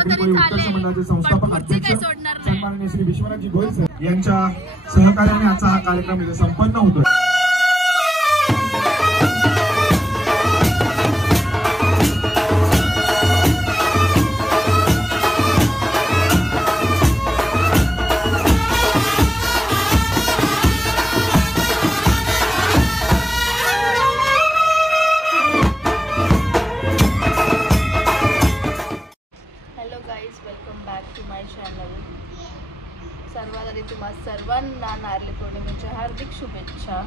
लाभीकोळी उत्कर्ष मंडळाचे संस्थापक अध्यक्ष सन्माननीय श्री विश्वनाथजी गोयल सर यांच्या सहकार्याने आजचा हा कार्यक्रम इथे संपन्न होतोय. सर्वात आधी तुम्हा सर्वांना नारळी पौर्णिमेच्या हार्दिक शुभेच्छा.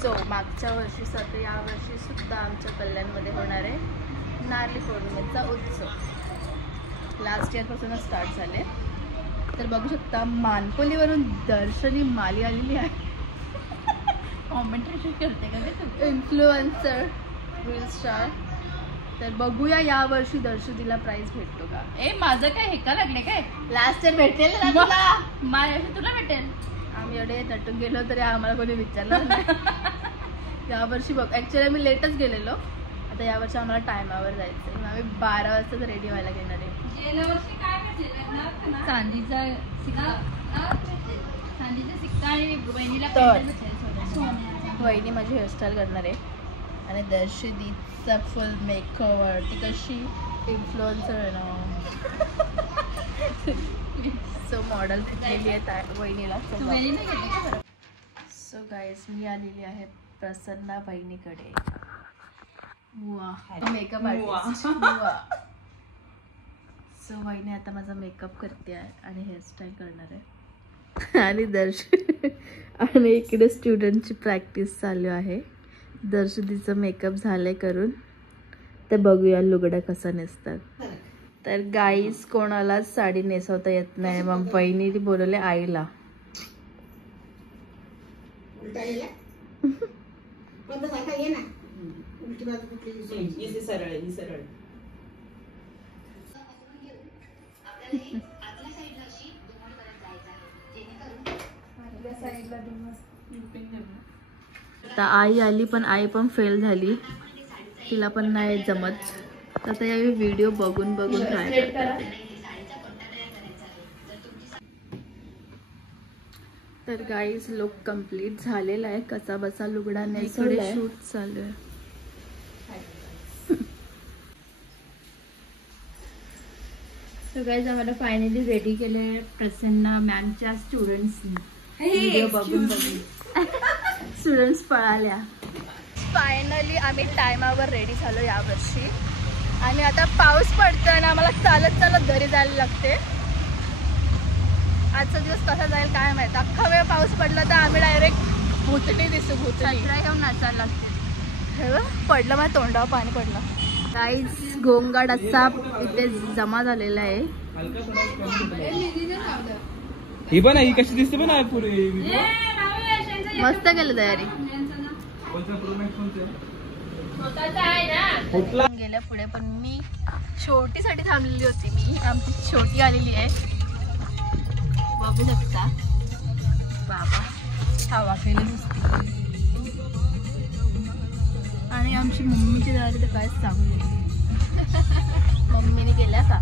सो मागच्या वर्षीसारखं यावर्षी सुद्धा आमच्या कल्याणमध्ये होणार आहे नारळी पौर्णिमेचा उत्सव. लास्ट इयरपासूनच स्टार्ट झाले. तर बघू शकता मानकोलीवरून दर्शनी माली आलेली आहे. कॉमेंट्री करते का इन्फ्लुएन्सर रील स्टार. तर बघूया या वर्षी दर्शनीला प्राइस भेटतो का. माझं काय हेका लागले काय. लास्ट इयर भेटेल ना तुला. तुला भेटेल. आम्ही एवढे नटून गेलो तरी आम्हाला कोणी विचारलं नाही. यावर्षी बघ ऍक्च्युअली आम्ही लेटच गेलेलो. आता यावर्षी आम्हाला टायमावर जायचं. आम्ही 12 वाजताच रेडी व्हायला घेणार आहे. चांदीचा सिक्का आणि बहिणीला वहिनी माझी हेअरस्टाईल करणार आहे आणि दर्शनीचा फुल मेकओव्हर. ती कशी इन्फ्लुएन्सर आहे ना. सो मॉडेल भेटलेली आहे वहिनीला. सो गाईज मी आलेली आहे प्रसन्ना बहिणीकडे. Makeup artist. सो वहिनी आता माझा मेकअप करते आहे आणि हेअरस्टाईल करणार आहे. आणि दर्शन आणि इकडे स्टुडंटची प्रॅक्टिस चालू आहे. दर्शनीचं मेकअप झालंय करून. तर बघूया लुगडं कसं नेसतात. तर गाईस कोणालाच साडी नेसवता येत नाही. मग बहिणीने बोलवले आईला. आता आई आली पण आई पण फेल झाली. तिला पण नाही जमत. आता या व्हिडिओ बघून ट्राय करते. तर गाईज लुक कंप्लीट झालेला आहे. कसा बसा लुगडा नेसवलाय. शूट चालू आहे. तर गाईज आम्हाला फायनली रेडी केले प्रसन्ना मॅमच्या स्टुडंट्सनी. व्हिडिओ बघून स्टुडंट्स पळाल्या. फायनली आम्ही टायमावर रेडी झालो यावर्षी. आणि आता पाऊस पडतो आणि आम्हाला चालत घरी जायला लागते. आजचा दिवस कसा जाईल काय माहिती. अख्खा वेळ पाऊस पडला तर आम्ही डायरेक्ट भूतनी दिसू. भूतनी घेऊन नाचायला लागते. पडलं माझ्या तोंडावर पाणी पडलं. काहीच गोंगाट असा इथे जमा झालेला आहे. ही पण ही कशी दिसते पण आहे पुरी. मस्त केलं तयारी. गेल्या पुढे पण मी छोटीसाठी थांबलेली होती. मी आमची छोटी आलेली आहे. बघू शकता बाबा हवा केली नुसती. आणि आमची मम्मीची तयारी तर कायच सांगू. मम्मीने केल्या का.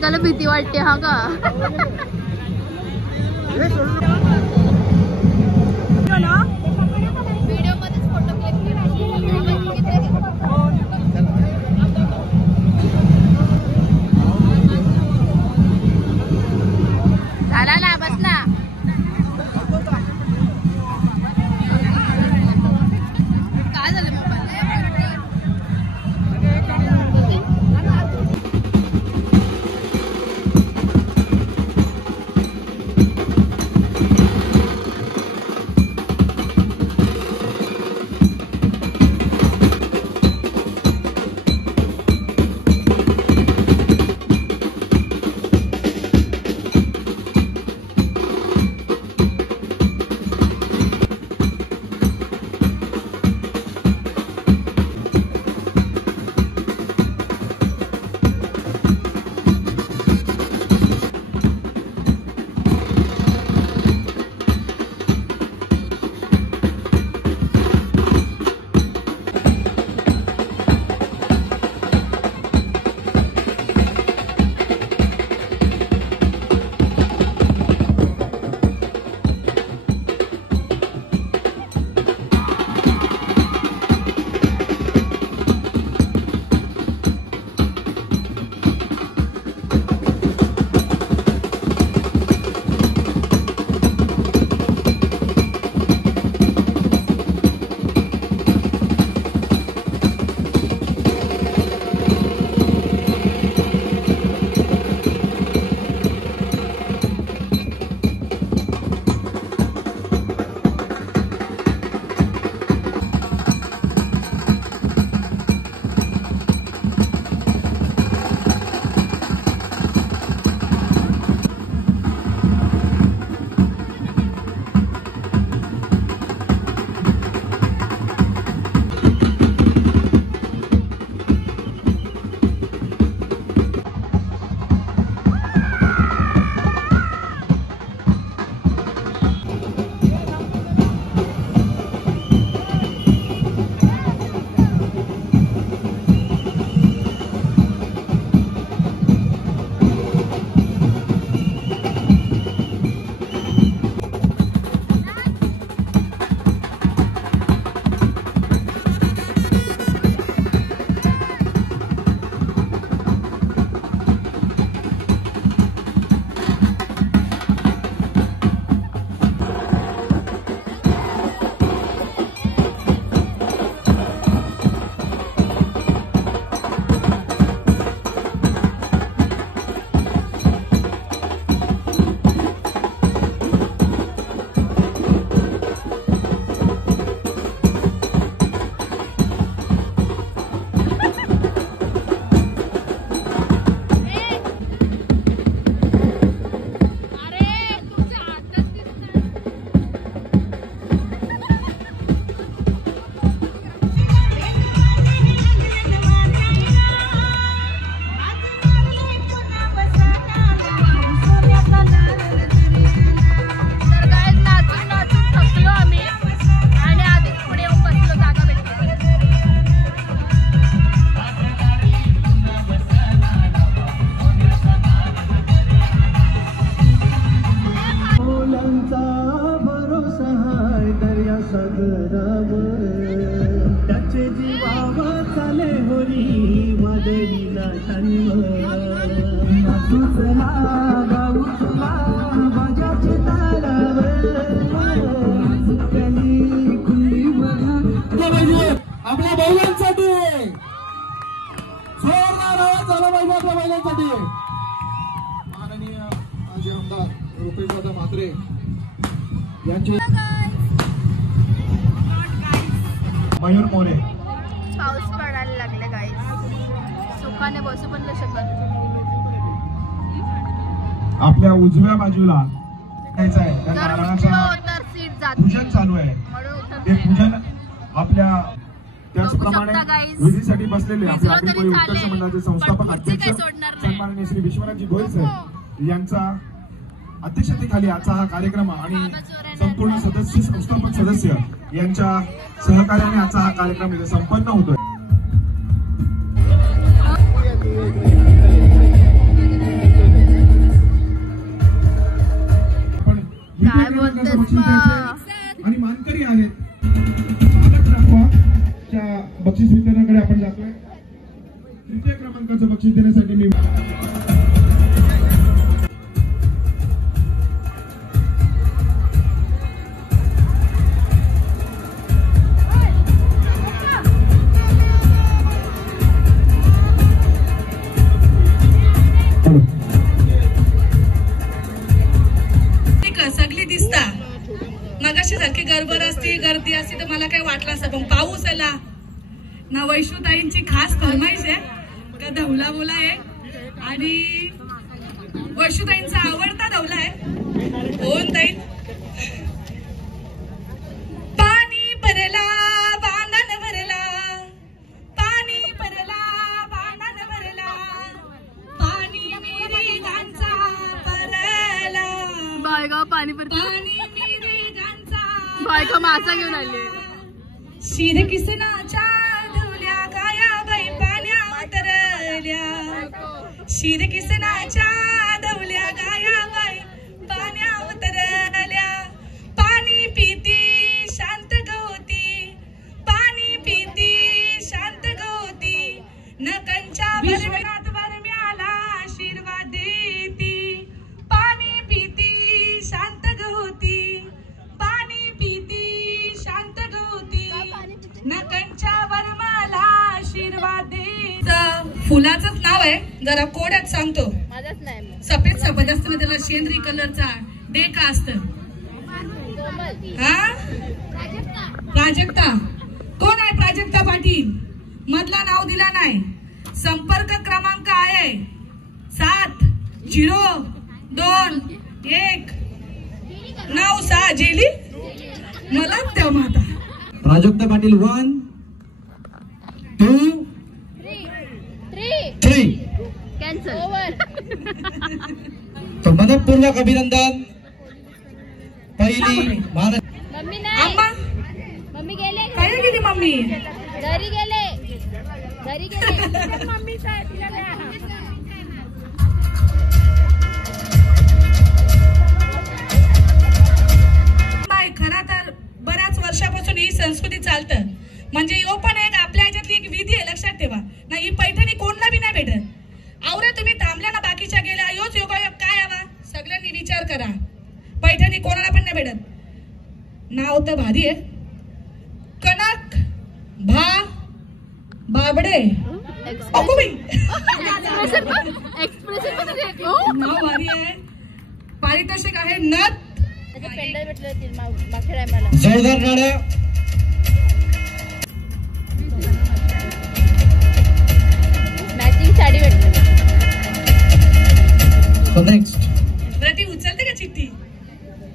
ऐकायला भीती वाटते हा का. व्हिडिओ मध्येच फोटो क्लिक झाला ना, बस ना. काय झालं आपल्या महिलांसाठी जोरदार आवाज झाला पाहिजे. आपल्या महिलांसाठी माननीय माजी आमदार रुपेशदादा म्हात्रे यांचे मयूर मोरे. पाऊस पडायला लागले गाईस, सुखाने बसू पण नाही शकत. आपल्या उजव्या बाजूला जायचं आहे, त्या नारळाचं तर सीट जात पूजन चालू आहे. ते पूजन आपल्या त्याचप्रमाणे विधीसाठी बसलेले आपल्या अभिनव उत्कर्ष मंडळाचे संस्थापक अध्यक्ष सन्माननीय श्री विश्वनाथजी गोयल साहेब यांच्या अध्यक्षतेखाली आजचा हा कार्यक्रम आणि संपूर्ण सदस्य संस्थापक सदस्य यांच्या सहकार्याने आजचा हा कार्यक्रम इथे संपन्न होतोय. बक्षीस देण्यासाठी मी सगळी दिसता मगाशी सारखी गडबड असती गर्दी असती तर मला काही वाटलं असतं पण पाऊस आला ना. वैष्णूताईंची खास फरमाईश आहे का धवला बोला आहे आणि वैष्णूताईंचा आवडता धवला आहे. कोण ताई? पाणी भरला बांधण भरला, पाणी भरला बांधण भरला, पाणी मिरिगांचा भरला, बायगाव पाणी भरते, पाणी मिरिगांचा बायका मासा घेऊन आले. शिर किसनाच्या धुल्या गाया बाई पाण्या उतरल्या, शिर किसनाच्या धवल्या गाया बाई पाण्या उतरल्या, पाणी पिती शांत गवती, पाणी पिती शांत गवती, नकांच्या भरम्यात भरम्याला आशीर्वाद देती, पाणी पिती शांत गवती, पाणी पिती शांत गवती, नकांच्या भरम्याला आशीर्वाद देती. फुलाचंच नाव आहे, जरा कोड्यात सांगतो. सफेद सफेद असतं त्याला शेंद्री कलरचा डेका असत. हा प्राजक्ता कोण आहे? प्राजक्ता पाटील. मधला नाव दिला नाही. संपर्क क्रमांक आहे 70219 जेली मला त्या माता. प्राजक्ता पाटील 1 2 3 कॅन्सल. तो मनपूर्वक अभिनंदन. पहिली मम्मी नाही, आम्हा मम्मी गेले, काय गेली मम्मी? घरी गेले, घरी गेले. मम्मी खरा तर बऱ्याच वर्षापासून ही संस्कृती चालतं. म्हणजे यो पण एक आपल्या ह्याच्यातली एक विधी आहे, लक्षात ठेवा ना. ही पैठणी कोणला बी नाही भेटत. आवरे तुम्ही थांबल्या ना बाकीच्या गेल्या, योच योगायोग काय हवा सगळ्यांनी विचार करा. पैठणी कोणाला पण नाही भेटत. नाव तर भारी आहे. कनक भा बाबडे नाव भारी आहे. पारितोषिक आहे नथ. पेंडल भेटलं मागच्या टायमाला. जोरदार टाळ्या. मॅचिंग साडी भेटली. So next प्रति उचलते का चिठ्ठी?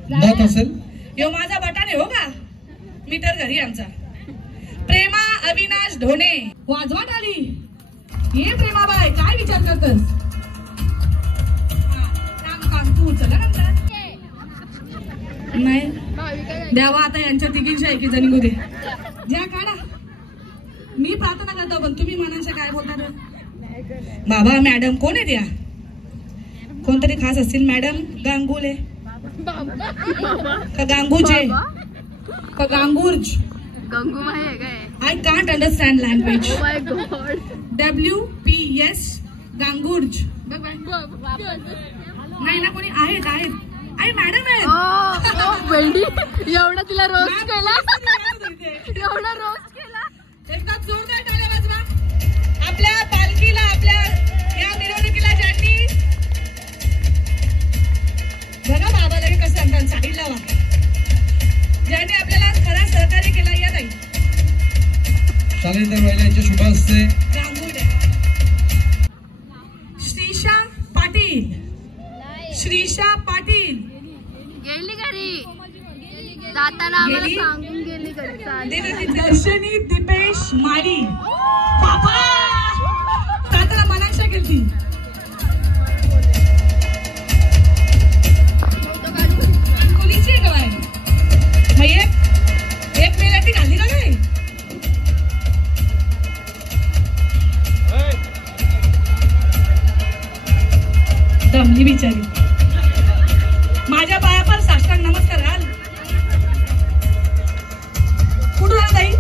नथ असेल. यो माझा बटाने हो का मीटर घरी आमचा. प्रेमा अविनाश ढोणे वाजवाट आली. हे प्रेमाबाई काय विचार करतस? काम तू उचलला नंतर नाही द्यावा. आता यांच्या तिघींच्या एकी जणी गुदे ज्या काढा. मी प्रार्थना करतो पण तुम्ही मनाशा काय बोलता? बाबा मॅडम कोण आहे? त्या कोणतरी खास असतील. मॅडम गांगुले का गांगूजे का गांगुर्ज? गंगू माही आहे काय? I can't understand language. Oh my God. WPS गांगुर्ज. नाही ना कोणी आहेत आहेत. आई मॅडम आहे. वेल्डी एवढा तिला रोस्ट केला, एवढा रोस्ट केला. एकदा जोरदार टाळ्या वाजवा आपल्या पालखीला, आपल्या या मिरवणुकीला ज्यांनी बघा बाबा लगे कसं सांगतात साडीला वा, ज्यांनी आपल्याला खरा सहकार्य केला. या ताई शालेंद्र महिलांचे शुभ असते. गांगुडे श्रीशा पाटील. श्रीशा पाटील गेली घरी जाताना आम्हाला सांगून गेली घरी. दर्शनी दीपेश माळी बाबा तात्याला मनाशा गेली. मुलीची काय मग एक मेला ती घाली का काय? दमली बिचारी. माझ्या पायापर साष्टांग नमस्कार घाल. कुठून आला ताई?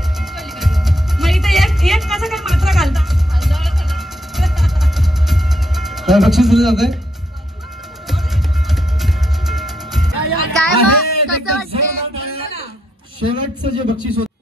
मग इथे एक कसं काय मात्रा घालता? काय बक्षीस दिलं जात आहे? काय मग कसं वाटतंय? शेवटचं जे बक्षीस होतं